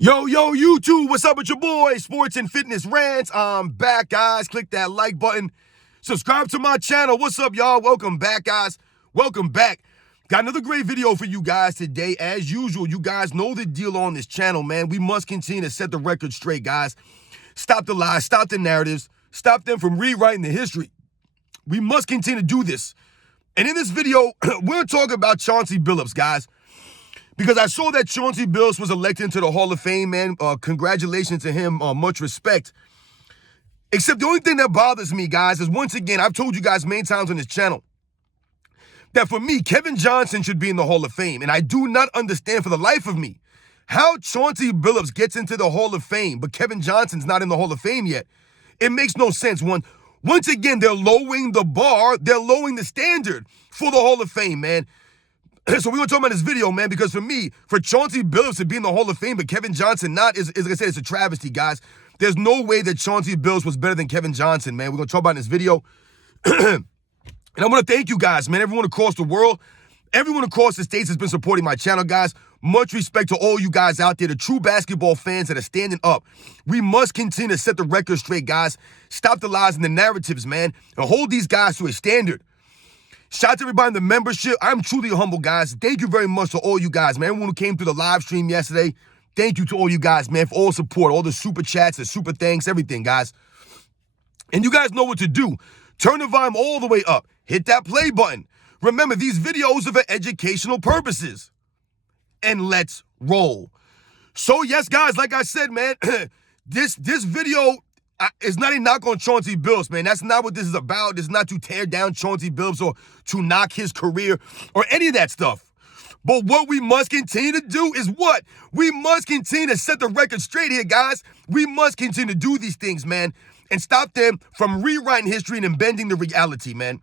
Yo, YouTube, what's up with your boy? Sports and Fitness Rants. I'm back, guys. Click that like button. Subscribe to my channel. What's up, y'all? Welcome back, guys. Welcome back. Got another great video for you guys today. As usual, you guys know the deal on this channel, man. We must continue to set the record straight, guys. Stop the lies, stop the narratives, stop them from rewriting the history. We must continue to do this. And in this video, we're going to talk about Chauncey Billups, guys. Because I saw that Chauncey Billups was elected into the Hall of Fame, man. Congratulations to him. Much respect. Except the only thing that bothers me, guys, is once again, I've told you guys many times on this channel, that for me, Kevin Johnson should be in the Hall of Fame. And I do not understand for the life of me how Chauncey Billups gets into the Hall of Fame, but Kevin Johnson's not in the Hall of Fame yet. It makes no sense. Once again, they're lowering the bar. They're lowering the standard for the Hall of Fame, man. So we're going to talk about this video, man, because for me, for Chauncey Billups to be in the Hall of Fame, but Kevin Johnson not, is like I said, it's a travesty, guys. There's no way that Chauncey Billups was better than Kevin Johnson, man. We're going to talk about in this video. And I want to thank you guys, man, everyone across the world. Everyone across the states has been supporting my channel, guys. Much respect to all you guys out there, the true basketball fans that are standing up. We must continue to set the record straight, guys. Stop the lies and the narratives, man, and hold these guys to a standard. Shout out to everybody in the membership. I'm truly humble, guys. Thank you very much to all you guys, man. Everyone who came through the live stream yesterday, thank you to all you guys, man, for all support, all the super chats, the super thanks, everything, guys. And you guys know what to do. Turn the volume all the way up. Hit that play button. Remember, these videos are for educational purposes. And let's roll. So, yes, guys, like I said, man, this video it's not a knock on Chauncey Billups, man. That's not what this is about. This is not to tear down Chauncey Billups or to knock his career or any of that stuff. But what we must continue to do is what? We must continue to set the record straight here, guys. We must continue to do these things, man, and stop them from rewriting history and bending the reality, man.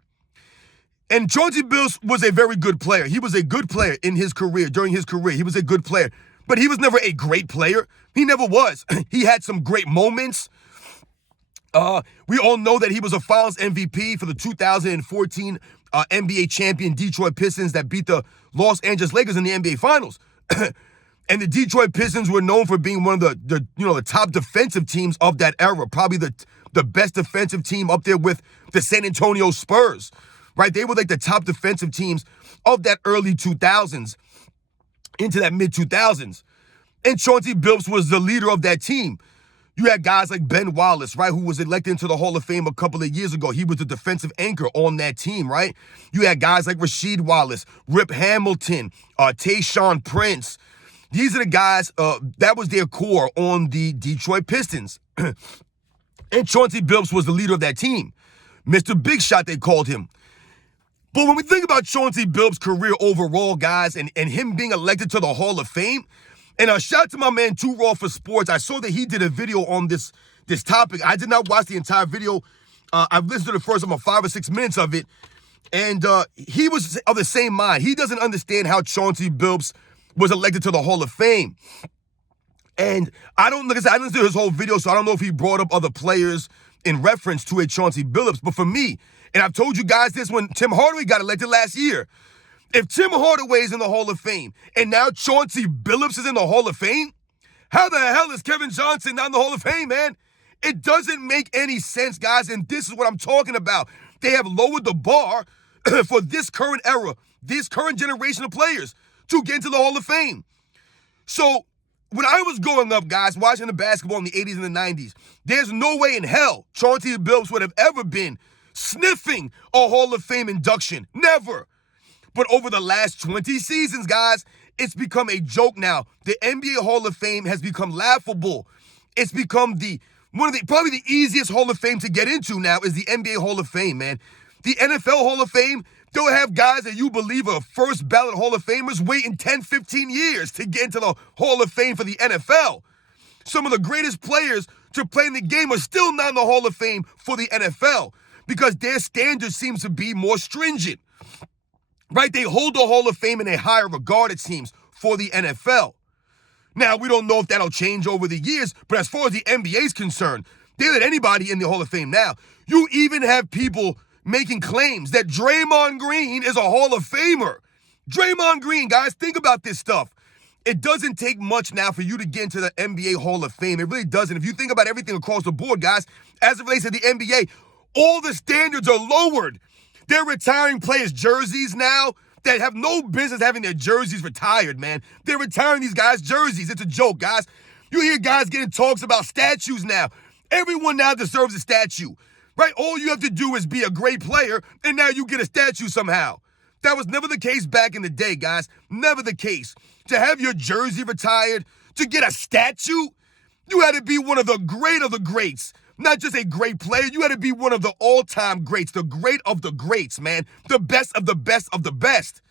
And Chauncey Billups was a very good player. He was a good player in his career, during his career. He was a good player. But he was never a great player. He never was. He had some great moments. We all know that he was a Finals MVP for the 2014 NBA champion Detroit Pistons that beat the Los Angeles Lakers in the NBA Finals. And the Detroit Pistons were known for being one of the top defensive teams of that era, probably the best defensive team up there with the San Antonio Spurs, right? They were like the top defensive teams of that early 2000s into that mid 2000s. And Chauncey Billups was the leader of that team. You had guys like Ben Wallace, right, who was elected into the Hall of Fame a couple of years ago. He was the defensive anchor on that team, right? You had guys like Rasheed Wallace, Rip Hamilton, Tayshaun Prince. These are the guys, that was their core on the Detroit Pistons. And Chauncey Billups was the leader of that team. Mr. Big Shot, they called him. But when we think about Chauncey Billups' career overall, guys, and him being elected to the Hall of Fame, and shout out to my man, Too Raw for Sports. I saw that he did a video on this topic. I did not watch the entire video. I've listened to the first 5 or 6 minutes of it. And he was of the same mind. He doesn't understand how Chauncey Billups was elected to the Hall of Fame. And I didn't do his whole video, so I don't know if he brought up other players in reference to a Chauncey Billups. But for me, and I've told you guys this when Tim Hardaway got elected last year, if Tim Hardaway is in the Hall of Fame and now Chauncey Billups is in the Hall of Fame, how the hell is Kevin Johnson not in the Hall of Fame, man? It doesn't make any sense, guys, and this is what I'm talking about. They have lowered the bar for this current era, this current generation of players to get into the Hall of Fame. So when I was growing up, guys, watching the basketball in the 80s and the 90s, there's no way in hell Chauncey Billups would have ever been sniffing a Hall of Fame induction. Never. But over the last 20 seasons, guys, it's become a joke now. The NBA Hall of Fame has become laughable. It's become probably the easiest Hall of Fame to get into now is the NBA Hall of Fame, man. The NFL Hall of Fame, they'll have guys that you believe are first ballot Hall of Famers waiting 10, 15 years to get into the Hall of Fame for the NFL. Some of the greatest players to play in the game are still not in the Hall of Fame for the NFL because their standards seems to be more stringent. Right? They hold the Hall of Fame in a higher regard, it seems, for the NFL. Now, we don't know if that'll change over the years, but as far as the NBA is concerned, they let anybody in the Hall of Fame now. You even have people making claims that Draymond Green is a Hall of Famer. Draymond Green, guys, think about this stuff. It doesn't take much now for you to get into the NBA Hall of Fame. It really doesn't. If you think about everything across the board, guys, as it relates to the NBA, all the standards are lowered. They're retiring players' jerseys now that have no business having their jerseys retired, man. They're retiring these guys' jerseys. It's a joke, guys. You hear guys getting talks about statues now. Everyone now deserves a statue, right? All you have to do is be a great player, and now you get a statue somehow. That was never the case back in the day, guys. Never the case. To have your jersey retired, to get a statue, you had to be one of the greats. Not just a great player, you had to be one of the all-time greats, the great of the greats, man. The best of the best of the best.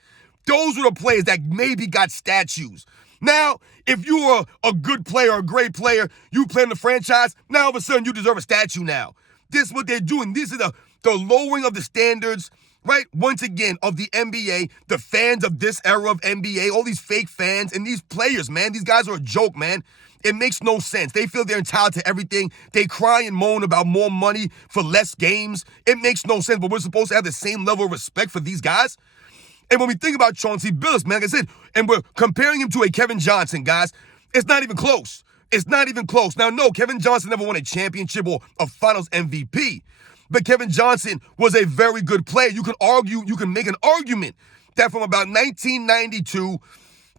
Those were the players that maybe got statues. Now, if you were a good player, a great player, you play in the franchise, now all of a sudden you deserve a statue now. This is what they're doing. This is the lowering of the standards, right? Once again, of the NBA, the fans of this era of NBA, all these fake fans and these players, man. These guys are a joke, man. It makes no sense. They feel they're entitled to everything. They cry and moan about more money for less games. It makes no sense, but we're supposed to have the same level of respect for these guys. And when we think about Chauncey Billups, man, like I said, and we're comparing him to a Kevin Johnson, guys, it's not even close. It's not even close. Now, no, Kevin Johnson never won a championship or a finals MVP, but Kevin Johnson was a very good player. You can make an argument that from about 1992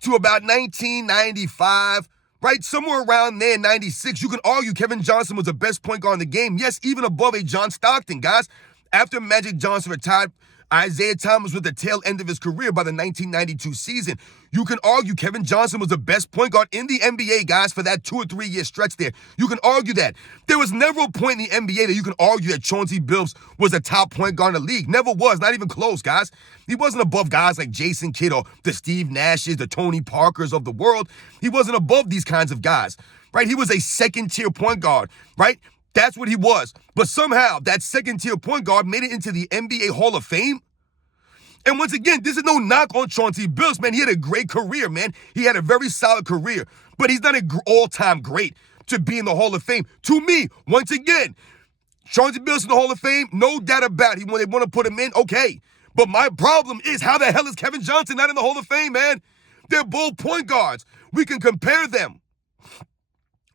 to about 1995, right, somewhere around there, 96, you can argue Kevin Johnson was the best point guard in the game. Yes, even above a John Stockton, guys. After Magic Johnson retired, Isaiah Thomas was at the tail end of his career by the 1992 season. You can argue Kevin Johnson was the best point guard in the NBA, guys, for that 2 or 3 year stretch there. You can argue that. There was never a point in the NBA that you can argue that Chauncey Billups was a top point guard in the league. Never was. Not even close, guys. He wasn't above guys like Jason Kidd or the Steve Nashes, the Tony Parkers of the world. He wasn't above these kinds of guys, right? He was a second-tier point guard, right? That's what he was. But somehow, that second-tier point guard made it into the NBA Hall of Fame. And once again, this is no knock on Chauncey Billups, man. He had a great career, man. He had a very solid career. But he's not an all-time great to be in the Hall of Fame. To me, once again, Chauncey Billups in the Hall of Fame, no doubt about it. When they want to put him in, okay. But my problem is, how the hell is Kevin Johnson not in the Hall of Fame, man? They're both point guards. We can compare them.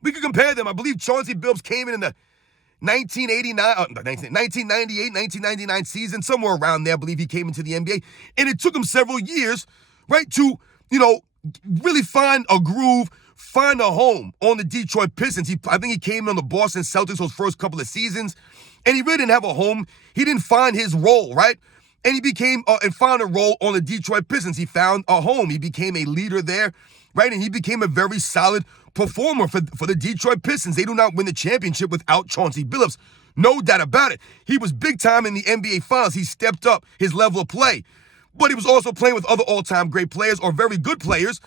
I believe Chauncey Billups came in the 1998, 1999 season, somewhere around there. I believe he came into the NBA. And it took him several years, right, to, really find a groove, find a home on the Detroit Pistons. I think he came on the Boston Celtics those first couple of seasons, and he really didn't have a home. He didn't find his role, right? And he became and found a role on the Detroit Pistons. He found a home. He became a leader there, right? And he became a very solid performer for the Detroit Pistons. They do not win the championship without Chauncey Billups. No doubt about it. He was big time in the NBA Finals. He stepped up his level of play. But he was also playing with other all-time great players or very good players.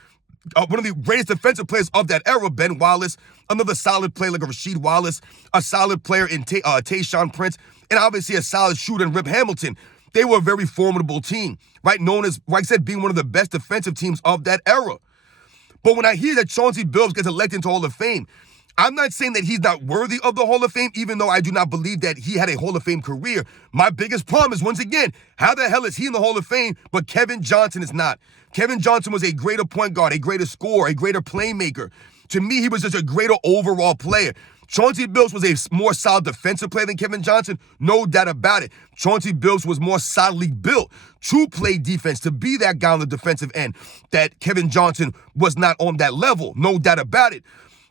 One of the greatest defensive players of that era, Ben Wallace, another solid player like a Rasheed Wallace, a solid player in Tayshaun Prince, and obviously a solid shooter in Rip Hamilton. They were a very formidable team, right? Known as, like I said, being one of the best defensive teams of that era. But when I hear that Chauncey Billups gets elected into Hall of Fame, I'm not saying that he's not worthy of the Hall of Fame, even though I do not believe that he had a Hall of Fame career. My biggest problem is, once again, how the hell is he in the Hall of Fame, but Kevin Johnson is not? Kevin Johnson was a greater point guard, a greater scorer, a greater playmaker. To me, he was just a greater overall player. Chauncey Billups was a more solid defensive player than Kevin Johnson, no doubt about it. Chauncey Billups was more solidly built to play defense, to be that guy on the defensive end, that Kevin Johnson was not on that level, no doubt about it.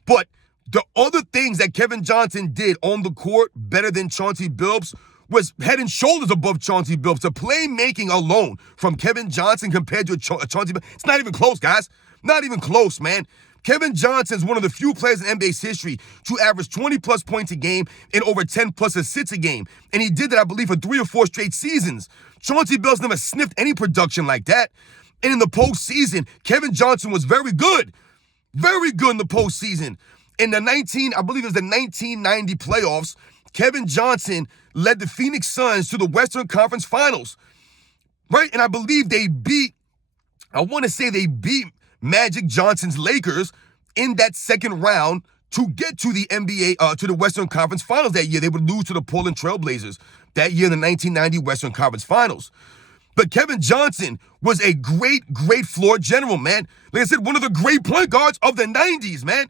But the other things that Kevin Johnson did on the court better than Chauncey Billups was head and shoulders above Chauncey Billups. The playmaking alone from Kevin Johnson compared to Chauncey Billups, it's not even close, guys. Not even close, man. Kevin Johnson is one of the few players in NBA's history to average 20-plus points a game and over 10-plus assists a game. And he did that, I believe, for 3 or 4 straight seasons. Chauncey Billups never sniffed any production like that. And in the postseason, Kevin Johnson was very good. Very good in the postseason. In the 1990 playoffs, Kevin Johnson led the Phoenix Suns to the Western Conference Finals. Right? And I believe they beat Magic Johnson's Lakers in that second round to get to the NBA, to the Western Conference Finals that year. They would lose to the Portland Trail Blazers that year in the 1990 Western Conference Finals. But Kevin Johnson was a great, great floor general, man. Like I said, one of the great point guards of the 90s, man.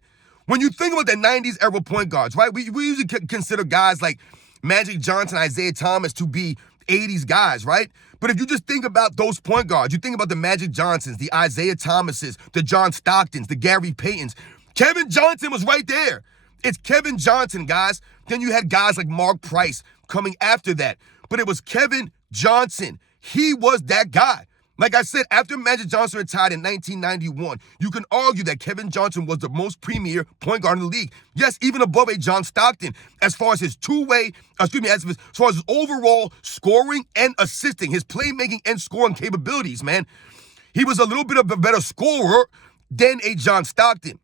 When you think about the 90s era point guards, right, we usually consider guys like Magic Johnson, Isaiah Thomas to be 80s guys, right? But if you just think about those point guards, you think about the Magic Johnsons, the Isaiah Thomases, the John Stocktons, the Gary Paytons. Kevin Johnson was right there. It's Kevin Johnson, guys. Then you had guys like Mark Price coming after that. But it was Kevin Johnson. He was that guy. Like I said, after Magic Johnson retired in 1991, you can argue that Kevin Johnson was the most premier point guard in the league. Yes, even above a John Stockton, as far as his as far as his overall scoring and assisting, his playmaking and scoring capabilities, man. He was a little bit of a better scorer than a John Stockton.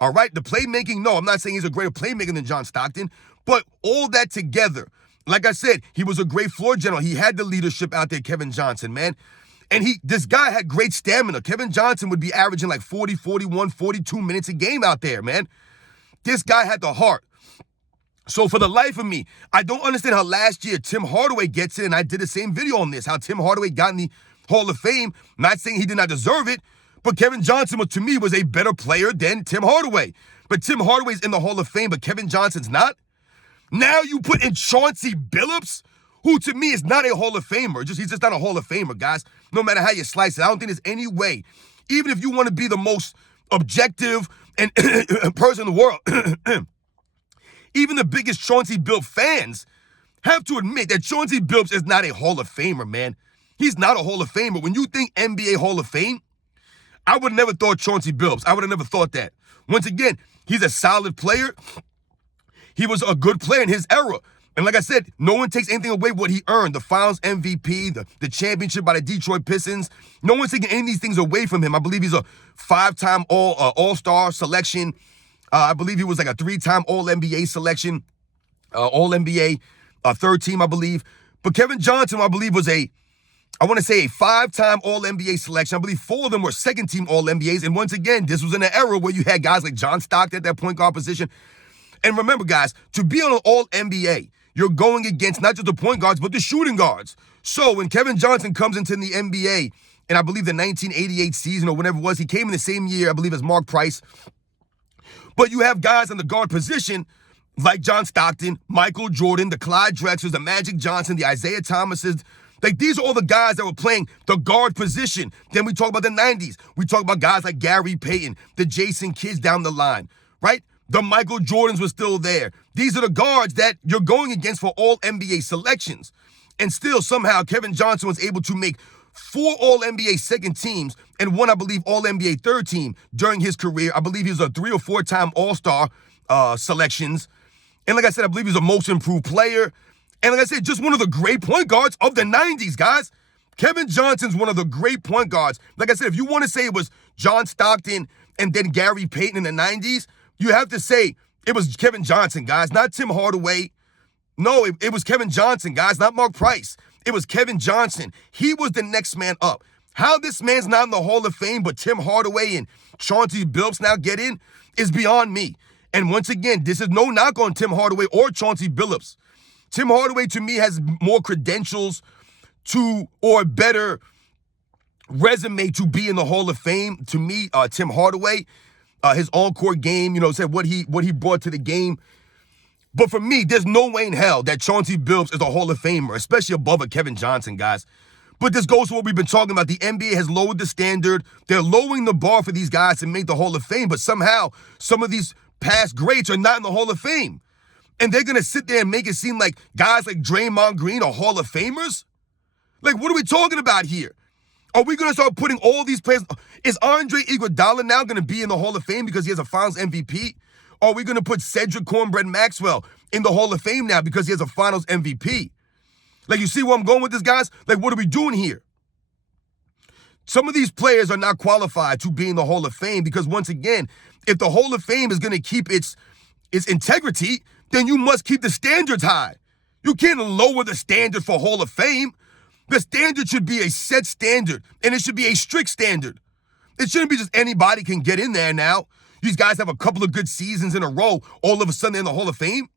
All right, the playmaking, no, I'm not saying he's a greater playmaker than John Stockton, but all that together, like I said, he was a great floor general. He had the leadership out there, Kevin Johnson, man. And this guy had great stamina. Kevin Johnson would be averaging like 40, 41, 42 minutes a game out there, man. This guy had the heart. So for the life of me, I don't understand how last year Tim Hardaway gets in, and I did the same video on this, how Tim Hardaway got in the Hall of Fame. Not saying he did not deserve it, but Kevin Johnson, to me, was a better player than Tim Hardaway. But Tim Hardaway's in the Hall of Fame, but Kevin Johnson's not. Now you put in Chauncey Billups, who to me is not a Hall of Famer. He's just not a Hall of Famer, guys. No matter how you slice it, I don't think there's any way. Even if you want to be the most objective and person in the world, even the biggest Chauncey Billups fans have to admit that Chauncey Billups is not a Hall of Famer, man. He's not a Hall of Famer. When you think NBA Hall of Fame, I would have never thought Chauncey Billups. I would have never thought that. Once again, he's a solid player. He was a good player in his era. And like I said, no one takes anything away what he earned. The Finals MVP, the championship by the Detroit Pistons. No one's taking any of these things away from him. I believe he's a 5-time All-Star selection. I believe he was like a 3-time All-NBA selection. All-NBA, third team, I believe. But Kevin Johnson, I believe, was a 5-time All-NBA selection. I believe 4 of them were second-team All-NBAs. And once again, this was in an era where you had guys like John Stockton at that point guard position. And remember, guys, to be on an All-NBA, you're going against not just the point guards, but the shooting guards. So when Kevin Johnson comes into the NBA, and I believe the 1988 season or whatever it was, he came in the same year, I believe, as Mark Price. But you have guys in the guard position like John Stockton, Michael Jordan, the Clyde Drexlers, the Magic Johnson, the Isaiah Thomases. Like, these are all the guys that were playing the guard position. Then we talk about the 90s. We talk about guys like Gary Payton, the Jason Kidds down the line, right? The Michael Jordans were still there. These are the guards that you're going against for all NBA selections. And still, somehow, Kevin Johnson was able to make 4 All-NBA second teams and 1, I believe, All-NBA third team during his career. I believe he was a 3 or 4-time All-Star selections. And like I said, I believe he's a most improved player. And like I said, just one of the great point guards of the 90s, guys. Kevin Johnson's one of the great point guards. Like I said, if you want to say it was John Stockton and then Gary Payton in the 90s, you have to say it was Kevin Johnson, guys, not Tim Hardaway. No, it was Kevin Johnson, guys, not Mark Price. It was Kevin Johnson. He was the next man up. How this man's not in the Hall of Fame, but Tim Hardaway and Chauncey Billups now get in is beyond me. And once again, this is no knock on Tim Hardaway or Chauncey Billups. Tim Hardaway, to me, has more credentials or a better resume to be in the Hall of Fame. To me, Tim Hardaway, his on-court game, said what he brought to the game. But for me, there's no way in hell that Chauncey Billups is a Hall of Famer, especially above a Kevin Johnson, guys. But this goes to what we've been talking about. The NBA has lowered the standard. They're lowering the bar for these guys to make the Hall of Fame. But somehow, some of these past greats are not in the Hall of Fame. And they're going to sit there and make it seem like guys like Draymond Green are Hall of Famers? Like, what are we talking about here? Are we going to start putting all these players? Is Andre Iguodala now going to be in the Hall of Fame because he has a Finals MVP? Or are we going to put Cedric Cornbread Maxwell in the Hall of Fame now because he has a Finals MVP? Like, you see where I'm going with this, guys? Like, what are we doing here? Some of these players are not qualified to be in the Hall of Fame because, once again, if the Hall of Fame is going to keep its integrity, then you must keep the standards high. You can't lower the standard for Hall of Fame. The standard should be a set standard, and it should be a strict standard. It shouldn't be just anybody can get in there now. These guys have a couple of good seasons in a row. All of a sudden, they're in the Hall of Fame.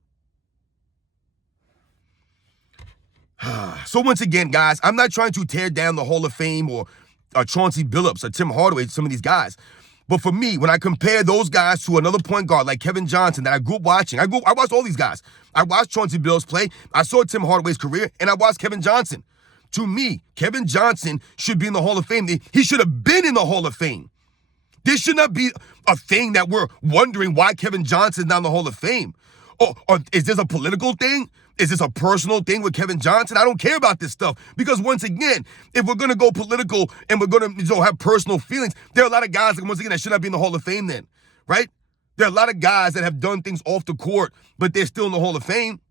So once again, guys, I'm not trying to tear down the Hall of Fame or Chauncey Billups or Tim Hardaway, some of these guys. But for me, when I compare those guys to another point guard like Kevin Johnson that I grew up watching, I watched all these guys. I watched Chauncey Billups play. I saw Tim Hardaway's career, and I watched Kevin Johnson. To me, Kevin Johnson should be in the Hall of Fame. He should have been in the Hall of Fame. This should not be a thing that we're wondering why Kevin Johnson's not in the Hall of Fame. Or is this a political thing? Is this a personal thing with Kevin Johnson? I don't care about this stuff. Because once again, if we're going to go political and we're going to have personal feelings, there are a lot of guys, once again, that should not be in the Hall of Fame then, right? There are a lot of guys that have done things off the court, but they're still in the Hall of Fame.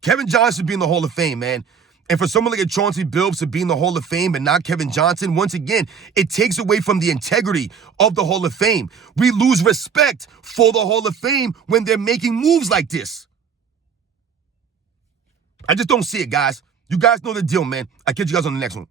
Kevin Johnson should be in the Hall of Fame, man. And for someone like a Chauncey Billups to be in the Hall of Fame and not Kevin Johnson, once again, it takes away from the integrity of the Hall of Fame. We lose respect for the Hall of Fame when they're making moves like this. I just don't see it, guys. You guys know the deal, man. I'll catch you guys on the next one.